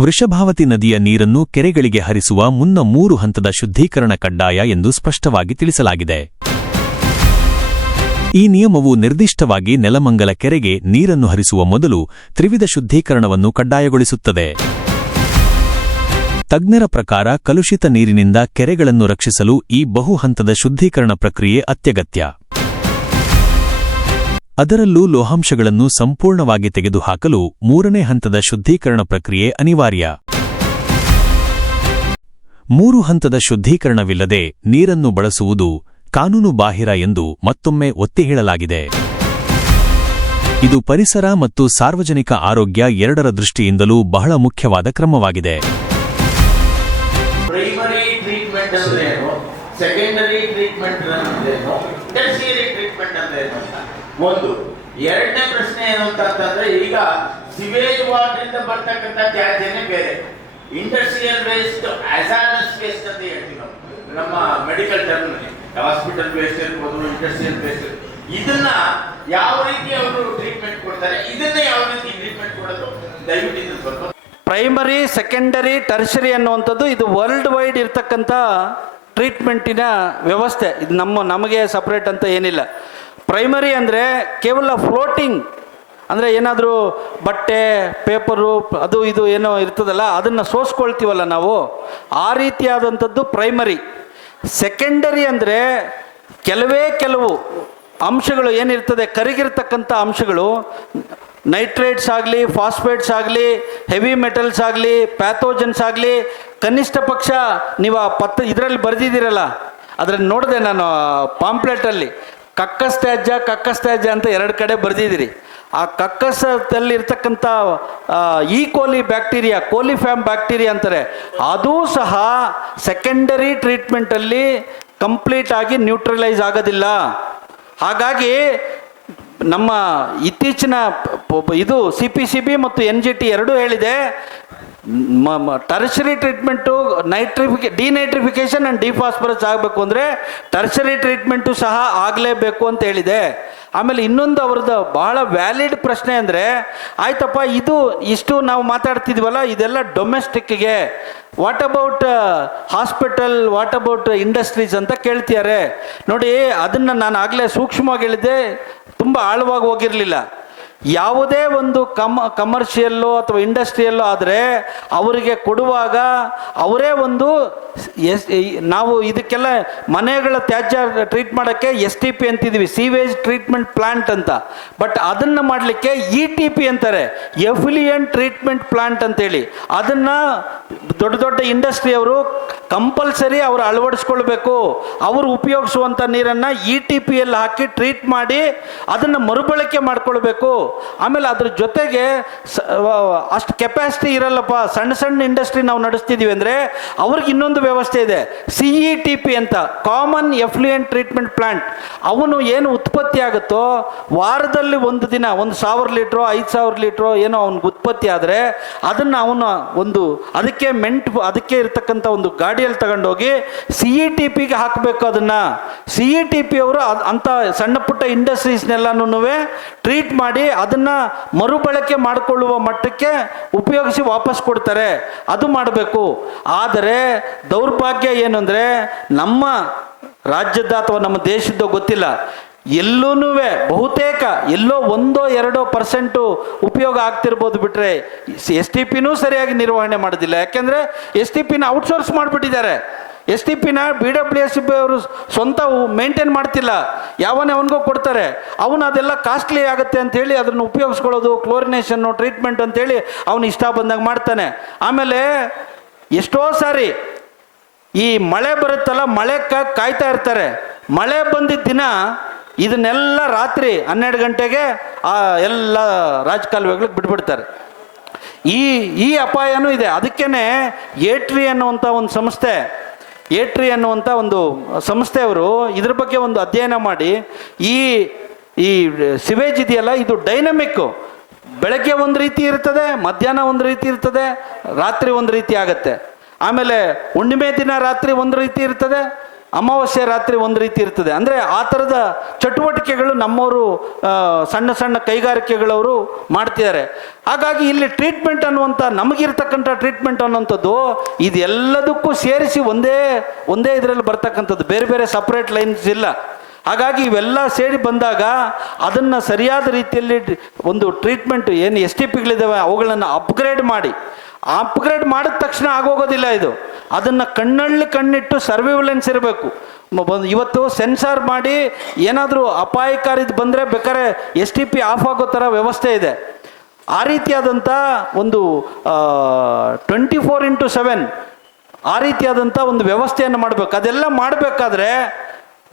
ವೃಷಭಾವತಿ ನದಿಯ ನೀರನ್ನು ಕೆರೆಗಳಿಗೆ ಹರಿಸುವ ಮುನ್ನ 3 ಹಂತದ ಶುದ್ಧೀಕರಣ ಕಡ್ಡಾಯ ಎಂದು ಸ್ಪಷ್ಟವಾಗಿ ತಿಳಿಸಲಾಗಿದೆ. ಈ ನಿಯಮವು ನಿರ್ದಿಷ್ಟವಾಗಿ ನೆಲಮಂಗಲ ಕೆರೆಗೆ ನೀರನ್ನು ಹರಿಸುವ ಮೊದಲು ತ್ರಿವಿಧ ಶುದ್ಧೀಕರಣವನ್ನು ಕಡ್ಡಾಯಗೊಳಿಸುತ್ತದೆ. ತಜ್ಞರ ಪ್ರಕಾರ ಕಲುಷಿತ ನೀರಿನಿಂದ ಕೆರೆಗಳನ್ನು ರಕ್ಷಿಸಲು ಈ ಬಹು ಹಂತದ ಶುದ್ಧೀಕರಣ ಪ್ರಕ್ರಿಯೆ ಅತ್ಯಗತ್ಯ. ಅದರಲ್ಲೂ ಲೋಹಾಂಶಗಳನ್ನು ಸಂಪೂರ್ಣವಾಗಿ ತೆಗೆದುಹಾಕಲು 3ನೇ ಹಂತದ ಶುದ್ಧೀಕರಣ ಪ್ರಕ್ರಿಯೆ ಅನಿವಾರ್ಯ. 3 ಹಂತದ ಶುದ್ಧೀಕರಣವಿಲ್ಲದೆ ನೀರನ್ನು ಬಳಸುವುದು ಕಾನೂನು ಬಾಹಿರ ಎಂದು ಮತ್ತೊಮ್ಮೆ ಒತ್ತಿ ಹೇಳಲಾಗಿದೆ. ಇದು ಪರಿಸರ ಮತ್ತು ಸಾರ್ವಜನಿಕ ಆರೋಗ್ಯ ಎರಡರ ದೃಷ್ಟಿಯಿಂದಲೂ ಬಹಳ ಮುಖ್ಯವಾದ ಕ್ರಮವಾಗಿದೆ. ಪ್ರೈಮರಿ ಟ್ರೀಟ್ಮೆಂಟ್ ಅಂದ್ರೇನು, ಸೆಕೆಂಡರಿ ಟ್ರೀಟ್ಮೆಂಟ್ ಅಂದ್ರೇನು, ಟೆರ್ಷಿಯರಿ ಟ್ರೀಟ್ಮೆಂಟ್ ಅಂದ್ರೇನು ಅಂತ ಒಂದು. ಎರಡನೇ ಪ್ರಶ್ನೆ ಏನು ಅಂತಂದ್ರೆ, ಈಗ ಸಿವೇಜ್ ವಾಟರ್ ಇಂದ ಬರ್ತಕ್ಕಂಥ ತ್ಯಾಜ್ಯನೇ ಬೇರೆ, ಇಂಡಸ್ಟ್ರಿಯಲ್ ವೇಸ್ಟ್, ಹಜಾರ್ಡಸ್ ವೇಸ್ಟ್ ಅಂತ ಹೇಳ್ತೀವಿ ನಾವು ನಮ್ಮ ಮೆಡಿಕಲ್ ಟರ್ಮ್ ನಲ್ಲಿ. ಹಾಸ್ಪಿಟಲ್ ವೇಸ್ಟ್ ಇರ್ಬೋದು, ಇಂಡಸ್ಟ್ರಿಯಲ್ ವೇಸ್ಟ್, ಇದನ್ನ ಯಾವ ರೀತಿ ಅವರು ಟ್ರೀಟ್ಮೆಂಟ್ ಕೊಡ್ತಾರೆ, ಇದನ್ನ ಯಾವ ರೀತಿ ಟ್ರೀಟ್ಮೆಂಟ್ ಕೊಡೋದು ದಯವಿಟ್ಟು ಇದು ಸ್ವಲ್ಪ. ಪ್ರೈಮರಿ, ಸೆಕೆಂಡರಿ, ಟರ್ಷರಿ ಅನ್ನುವಂಥದ್ದು ಇದು ವರ್ಲ್ಡ್ ವೈಡ್ ಇರ್ತಕ್ಕಂಥ ಟ್ರೀಟ್ಮೆಂಟಿನ ವ್ಯವಸ್ಥೆ. ಇದು ನಮಗೆ ಸಪ್ರೇಟ್ ಅಂತ ಏನಿಲ್ಲ. ಪ್ರೈಮರಿ ಅಂದರೆ ಕೇವಲ ಫ್ಲೋಟಿಂಗ್, ಅಂದರೆ ಏನಾದರೂ ಬಟ್ಟೆ, ಪೇಪರು, ಅದು ಇದು ಏನೋ ಇರ್ತದಲ್ಲ, ಅದನ್ನು ಸೋಸ್ಕೊಳ್ತೀವಲ್ಲ ನಾವು, ಆ ರೀತಿಯಾದಂಥದ್ದು ಪ್ರೈಮರಿ. ಸೆಕೆಂಡರಿ ಅಂದರೆ ಕೆಲವು ಅಂಶಗಳು ಏನಿರ್ತದೆ, ಕರಗಿರ್ತಕ್ಕಂಥ ಅಂಶಗಳು, ನೈಟ್ರೇಟ್ಸ್ ಆಗಲಿ, ಫಾಸ್ಫೇಟ್ಸ್ ಆಗಲಿ, ಹೆವಿ ಮೆಟಲ್ಸ್ ಆಗಲಿ, ಪ್ಯಾಥೋಜನ್ಸ್ ಆಗಲಿ, ಕನಿಷ್ಠ ಪಕ್ಷ ನೀವು ಇದರಲ್ಲಿ ಬರೆದಿದ್ದೀರಲ್ಲ, ಅದರಲ್ಲಿ ನೋಡಿದೆ ನಾನು ಪಾಂಪ್ಲೆಟಲ್ಲಿ, ಕಕ್ಕಸ್ ತ್ಯಾಜ್ಯ ಅಂತ 2 ಕಡೆ ಬರೆದಿದ್ದೀರಿ. ಆ ಕಕ್ಕಸದಲ್ಲಿ ಇರ್ತಕ್ಕಂಥ ಈ ಕೋಲಿ ಬ್ಯಾಕ್ಟೀರಿಯಾ, ಕೋಲಿಫ್ಯಾಮ್ ಬ್ಯಾಕ್ಟೀರಿಯಾ ಅಂತಾರೆ, ಅದೂ ಸಹ ಸೆಕೆಂಡರಿ ಟ್ರೀಟ್ಮೆಂಟಲ್ಲಿ ಕಂಪ್ಲೀಟ್ ಆಗಿ ನ್ಯೂಟ್ರಲೈಸ್ ಆಗೋದಿಲ್ಲ. ಹಾಗಾಗಿ ನಮ್ಮ ಇತ್ತೀಚಿನ ಇದು CPCB ಮತ್ತು NGT ಎರಡೂ ಹೇಳಿದೆ, ಟರ್ಷರಿ ಟ್ರೀಟ್ಮೆಂಟು ಡಿನೈಟ್ರಿಫಿಕೇಶನ್ ಆ್ಯಂಡ್ ಡಿಫಾಸ್ಫರಸ್ ಆಗಬೇಕು ಅಂದರೆ ಟರ್ಷರಿ ಟ್ರೀಟ್ಮೆಂಟು ಸಹ ಆಗಲೇಬೇಕು ಅಂತ ಹೇಳಿದೆ. ಆಮೇಲೆ ಇನ್ನೊಂದು ಅವ್ರದ್ದು ಬಹಳ ವ್ಯಾಲಿಡ್ ಪ್ರಶ್ನೆ ಅಂದರೆ, ಆಯ್ತಪ್ಪ ಇಷ್ಟು ನಾವು ಮಾತಾಡ್ತಿದ್ವಲ್ಲ, ಇದೆಲ್ಲ ಡೊಮೆಸ್ಟಿಕ್ಗೆ, what about hospital, what about industries ಅಂತ ಕೇಳ್ತಿದ್ದಾರೆ. ನೋಡಿ, ಅದನ್ನು ನಾನು ಆಗಲೇ ಸೂಕ್ಷ್ಮವಾಗಿ ಹೇಳಿದ್ದೆ, ತುಂಬ ಆಳವಾಗಿ ಹೋಗಿರಲಿಲ್ಲ. ಯಾವುದೇ ಒಂದು ಕಮರ್ಷಿಯಲ್ಲೋ ಅಥವಾ ಇಂಡಸ್ಟ್ರಿಯಲ್ಲೋ ಆದರೆ ಅವರಿಗೆ ಕೊಡುವಾಗ ಅವರೇ ಒಂದು ನಾವು ಇದಕ್ಕೆಲ್ಲ ಮನೆಗಳ ತ್ಯಾಜ್ಯ ಟ್ರೀಟ್ ಮಾಡೋಕ್ಕೆ STP ಅಂತಿದ್ದೀವಿ, ಸೀವೇಜ್ ಟ್ರೀಟ್ಮೆಂಟ್ ಪ್ಲಾಂಟ್ ಅಂತ. ಬಟ್ ಅದನ್ನು ಮಾಡಲಿಕ್ಕೆ ETP ಅಂತಾರೆ, ಎಫ್ಲುಯೆಂಟ್ ಟ್ರೀಟ್ಮೆಂಟ್ ಪ್ಲಾಂಟ್ ಅಂತೇಳಿ. ಅದನ್ನು ದೊಡ್ಡ ಇಂಡಸ್ಟ್ರಿಯವರು ಕಂಪಲ್ಸರಿ ಅವರು ಅಳವಡಿಸ್ಕೊಳ್ಬೇಕು. ಅವರು ಉಪಯೋಗಿಸುವಂಥ ನೀರನ್ನು ETPಯಲ್ಲಿ ಹಾಕಿ ಟ್ರೀಟ್ ಮಾಡಿ ಅದನ್ನು ಮರುಬಳಕೆ ಮಾಡ್ಕೊಳ್ಬೇಕು. ಆಮೇಲೆ ಅದ್ರ ಜೊತೆಗೆ ಅಷ್ಟು ಕೆಪಾಸಿಟಿ ಇರಲ್ಲಪ್ಪ, ಸಣ್ಣ ಇಂಡಸ್ಟ್ರಿ ನಾವು ನಡೆಸ್ತಿದ್ದೀವಿ ಅಂದರೆ ಅವ್ರಿಗೆ ಇನ್ನೊಂದು ವ್ಯವಸ್ಥೆ ಇದೆ, CETP ಅಂತ, ಕಾಮನ್ ಎಫ್ಲುಯೆಂಟ್ ಟ್ರೀಟ್ಮೆಂಟ್ ಪ್ಲಾಂಟ್. ಅವನು ಏನು ಉತ್ಪತ್ತಿ ಆಗುತ್ತೋ ವಾರದಲ್ಲಿ ಒಂದು ದಿನ 1,000 ಲೀಟ್ರೋ 5,000 ಲೀಟ್ರೋ ಏನೋ ಅವ್ನಿಗೆ ಉತ್ಪತ್ತಿ ಆದರೆ ಅದನ್ನು ಅವನು ಅದಕ್ಕೆ ಇರ್ತಕ್ಕಂಥ ಒಂದು ಗಾಡಿಯಲ್ಲಿ ತಗೊಂಡೋಗಿ CETPಗೆ ಹಾಕಬೇಕು. ಅದನ್ನು CETP ಅವರು ಅಂಥ ಸಣ್ಣ ಪುಟ್ಟ ಇಂಡಸ್ಟ್ರೀಸ್ನೆಲ್ಲನೂ ಟ್ರೀಟ್ ಮಾಡಿ ಅದನ್ನು ಮರುಬಳಕೆ ಮಾಡಿಕೊಳ್ಳುವ ಮಟ್ಟಕ್ಕೆ ಉಪಯೋಗಿಸಿ ವಾಪಸ್ ಕೊಡ್ತಾರೆ. ಅದು ಮಾಡಬೇಕು. ಆದರೆ ದೌರ್ಭಾಗ್ಯ ಏನು ಅಂದರೆ, ನಮ್ಮ ರಾಜ್ಯದ ಅಥವಾ ನಮ್ಮ ದೇಶದ ಗೊತ್ತಿಲ್ಲ, ಎಲ್ಲೂ ಬಹುತೇಕ ಎಲ್ಲೋ 1-2% ಉಪಯೋಗ ಆಗ್ತಿರ್ಬೋದು ಬಿಟ್ಟರೆ STPನೂ ಸರಿಯಾಗಿ ನಿರ್ವಹಣೆ ಮಾಡೋದಿಲ್ಲ. ಯಾಕೆಂದರೆ STPನ ಔಟ್ಸೋರ್ಸ್ ಮಾಡಿಬಿಟ್ಟಿದ್ದಾರೆ. STPನ BWSB ಅವರು ಸ್ವಂತ ಮೇಂಟೈನ್ ಮಾಡ್ತಿಲ್ಲ, ಅವನಿಗೋ ಕೊಡ್ತಾರೆ. ಅವನು ಅದೆಲ್ಲ ಕಾಸ್ಟ್ಲಿ ಆಗುತ್ತೆ ಅಂಥೇಳಿ ಅದನ್ನು ಉಪಯೋಗಿಸ್ಕೊಳ್ಳೋದು, ಕ್ಲೋರಿನೇಷನ್ನು, ಟ್ರೀಟ್ಮೆಂಟ್ ಅಂತೇಳಿ ಅವನು ಇಷ್ಟ ಬಂದಾಗ ಮಾಡ್ತಾನೆ. ಆಮೇಲೆ ಎಷ್ಟೋ ಸಾರಿ ಈ ಮಳೆ ಬರುತ್ತಲ್ಲ, ಮಳೆಗೆ ಕಾಯ್ತಾ ಇರ್ತಾರೆ. ಮಳೆ ಬಂದಿದ್ದ ದಿನ ಇದನ್ನೆಲ್ಲ ರಾತ್ರಿ 12 ಗಂಟೆಗೆ ಎಲ್ಲ ರಾಜಕಾಲುವೆಗಳಿಗೆ ಬಿಟ್ಬಿಡ್ತಾರೆ. ಈ ಅಪಾಯನೂ ಇದೆ. ಅದಕ್ಕೇ ಏಟ್ರಿ ಅನ್ನುವಂಥ ಒಂದು ಸಂಸ್ಥೆಯವರು ಇದ್ರ ಬಗ್ಗೆ ಒಂದು ಅಧ್ಯಯನ ಮಾಡಿ, ಈ ಸಿವೇಜ್ ಇದೆಯಲ್ಲ, ಇದು ಡೈನಮಿಕ್ಕು. ಬೆಳಗ್ಗೆ ಒಂದು ರೀತಿ ಇರ್ತದೆ, ಮಧ್ಯಾಹ್ನ ಒಂದು ರೀತಿ ಇರ್ತದೆ, ರಾತ್ರಿ ಒಂದು ರೀತಿ ಆಗುತ್ತೆ. ಆಮೇಲೆ ಹುಣ್ಣಿಮೆ ದಿನ ರಾತ್ರಿ ಒಂದು ರೀತಿ ಇರ್ತದೆ, ಅಮಾವಾಸ್ಯೆ ರಾತ್ರಿ ಒಂದು ರೀತಿ ಇರ್ತದೆ. ಅಂದರೆ ಆ ಥರದ ಚಟುವಟಿಕೆಗಳು ನಮ್ಮವರು ಸಣ್ಣ ಸಣ್ಣ ಕೈಗಾರಿಕೆಗಳವರು ಮಾಡ್ತಿದ್ದಾರೆ. ಹಾಗಾಗಿ ಇಲ್ಲಿ ಟ್ರೀಟ್ಮೆಂಟ್ ಅನ್ನುವಂಥ ನಮಗಿರ್ತಕ್ಕಂಥ ಟ್ರೀಟ್ಮೆಂಟ್ ಅನ್ನುವಂಥದ್ದು ಇದೆಲ್ಲದಕ್ಕೂ ಸೇರಿಸಿ ಒಂದೇ ಇದರಲ್ಲಿ ಬರ್ತಕ್ಕಂಥದ್ದು, ಬೇರೆ ಬೇರೆ ಸಪ್ರೇಟ್ ಲೈನ್ಸ್ ಇಲ್ಲ. ಹಾಗಾಗಿ ಇವೆಲ್ಲ ಸೇರಿ ಬಂದಾಗ ಅದನ್ನು ಸರಿಯಾದ ರೀತಿಯಲ್ಲಿ ಒಂದು ಟ್ರೀಟ್ಮೆಂಟ್ ಏನು STPಗಳಿದ್ದಾವೆ ಅವುಗಳನ್ನು ಅಪ್ಗ್ರೇಡ್ ಮಾಡಿದ ತಕ್ಷಣ ಆಗೋಗೋದಿಲ್ಲ. ಇದು ಅದನ್ನು ಕಣ್ಣಿಟ್ಟು ಸರ್ವಿಲೆನ್ಸ್ ಇರಬೇಕು. ಇವತ್ತು ಸೆನ್ಸಾರ್ ಮಾಡಿ ಏನಾದರೂ ಅಪಾಯಕಾರಿದು ಬಂದರೆ ಬೇಕಾದ್ರೆ STP ಆಫ್ ಆಗೋ ಥರ ವ್ಯವಸ್ಥೆ ಇದೆ. ಆ ರೀತಿಯಾದಂಥ ಒಂದು 24/7 ಆ ರೀತಿಯಾದಂಥ ಒಂದು ವ್ಯವಸ್ಥೆಯನ್ನು ಮಾಡಬೇಕು. ಅದೆಲ್ಲ ಮಾಡಬೇಕಾದ್ರೆ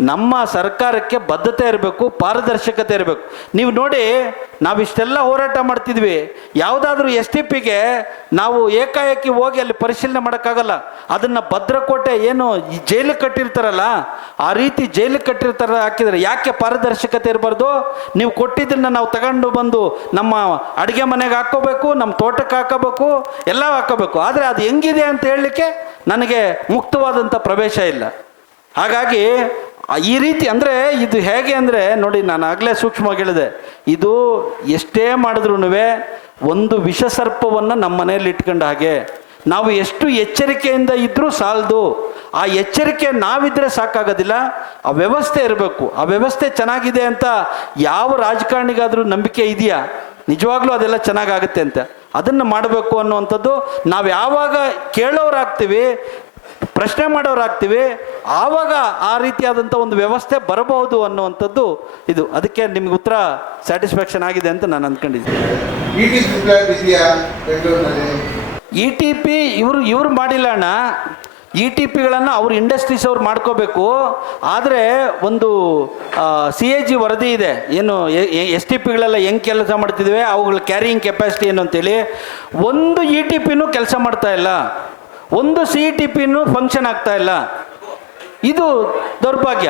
ನಮ್ಮ ಸರ್ಕಾರಕ್ಕೆ ಬದ್ಧತೆ ಇರಬೇಕು, ಪಾರದರ್ಶಕತೆ ಇರಬೇಕು. ನೀವು ನೋಡಿ, ನಾವಿಷ್ಟೆಲ್ಲ ಹೋರಾಟ ಮಾಡ್ತಿದ್ವಿ, ಯಾವುದಾದ್ರೂ STPಗೆ ನಾವು ಏಕಾಏಕಿ ಹೋಗಿ ಅಲ್ಲಿ ಪರಿಶೀಲನೆ ಮಾಡೋಕ್ಕಾಗಲ್ಲ. ಅದನ್ನು ಭದ್ರಕೋಟೆ ಏನು ಜೈಲಿಗೆ ಕಟ್ಟಿರ್ತಾರಲ್ಲ ಆ ರೀತಿ ಜೈಲಿಗೆ ಕಟ್ಟಿರ್ತಾರ ಹಾಕಿದರೆ ಯಾಕೆ ಪಾರದರ್ಶಕತೆ ಇರಬಾರ್ದು? ನೀವು ಕೊಟ್ಟಿದ್ದನ್ನು ನಾವು ತಗೊಂಡು ಬಂದು ನಮ್ಮ ಅಡುಗೆ ಮನೆಗೆ ಹಾಕ್ಕೋಬೇಕು, ನಮ್ಮ ತೋಟಕ್ಕೆ ಹಾಕೋಬೇಕು, ಎಲ್ಲ ಹಾಕೋಬೇಕು. ಆದರೆ ಅದು ಹೆಂಗಿದೆ ಅಂತ ಹೇಳಲಿಕ್ಕೆ ನನಗೆ ಮುಕ್ತವಾದಂಥ ಪ್ರವೇಶ ಇಲ್ಲ. ಹಾಗಾಗಿ ಈ ರೀತಿ ಅಂದರೆ ಇದು ಹೇಗೆ ಅಂದರೆ ನೋಡಿ, ನಾನು ಆಗಲೇ ಸೂಕ್ಷ್ಮವಾಗಿ ಹೇಳಿದೆ, ಇದು ಎಷ್ಟೇ ಮಾಡಿದ್ರೂ ಒಂದು ವಿಷಸರ್ಪವನ್ನು ನಮ್ಮ ಮನೆಯಲ್ಲಿ ಇಟ್ಕೊಂಡ ಹಾಗೆ. ನಾವು ಎಷ್ಟು ಎಚ್ಚರಿಕೆಯಿಂದ ಇದ್ದರೂ ಸಾಲದು. ಆ ಎಚ್ಚರಿಕೆ ನಾವಿದ್ರೆ ಸಾಕಾಗೋದಿಲ್ಲ, ಆ ವ್ಯವಸ್ಥೆ ಇರಬೇಕು. ಆ ವ್ಯವಸ್ಥೆ ಚೆನ್ನಾಗಿದೆ ಅಂತ ಯಾವ ರಾಜಕಾರಣಿಗಾದರೂ ನಂಬಿಕೆ ಇದೆಯಾ? ನಿಜವಾಗ್ಲೂ ಅದೆಲ್ಲ ಚೆನ್ನಾಗಾಗುತ್ತೆ ಅಂತ ಅದನ್ನು ಮಾಡಬೇಕು ಅನ್ನುವಂಥದ್ದು. ನಾವು ಯಾವಾಗ ಕೇಳೋರಾಗ್ತೀವಿ, ಪ್ರಶ್ನೆ ಮಾಡೋರಾಗ್ತೀವಿ, ಆವಾಗ ಆ ರೀತಿಯಾದಂಥ ಒಂದು ವ್ಯವಸ್ಥೆ ಬರಬಹುದು ಅನ್ನುವಂಥದ್ದು ಇದು. ಅದಕ್ಕೆ ನಿಮ್ಗೆ ಉತ್ತರ ಸ್ಯಾಟಿಸ್ಫ್ಯಾಕ್ಷನ್ ಆಗಿದೆ ಅಂತ ನಾನು ಅಂದ್ಕೊಂಡಿದ್ದೀನಿ. ETP ಇವರು ಮಾಡಿಲ್ಲ ಅಣ್ಣ. ETPಗಳನ್ನು ಅವ್ರು ಇಂಡಸ್ಟ್ರೀಸ್ ಅವ್ರು ಮಾಡ್ಕೋಬೇಕು. ಆದರೆ ಒಂದು CAG ವರದಿ ಇದೆ, ಏನು STPಗಳೆಲ್ಲ ಹೆಂಗೆ ಕೆಲಸ ಮಾಡ್ತಿದ್ವಿ, ಅವುಗಳ ಕ್ಯಾರಿಯಿಂಗ್ ಕೆಪಾಸಿಟಿ ಏನು ಅಂತೇಳಿ. ಒಂದು ETPನೂ ಕೆಲಸ ಮಾಡ್ತಾ ಇಲ್ಲ, ಒಂದು CETPನೂ ಫಂಕ್ಷನ್ ಆಗ್ತಾ ಇಲ್ಲ. ಇದು ದೌರ್ಭಾಗ್ಯ.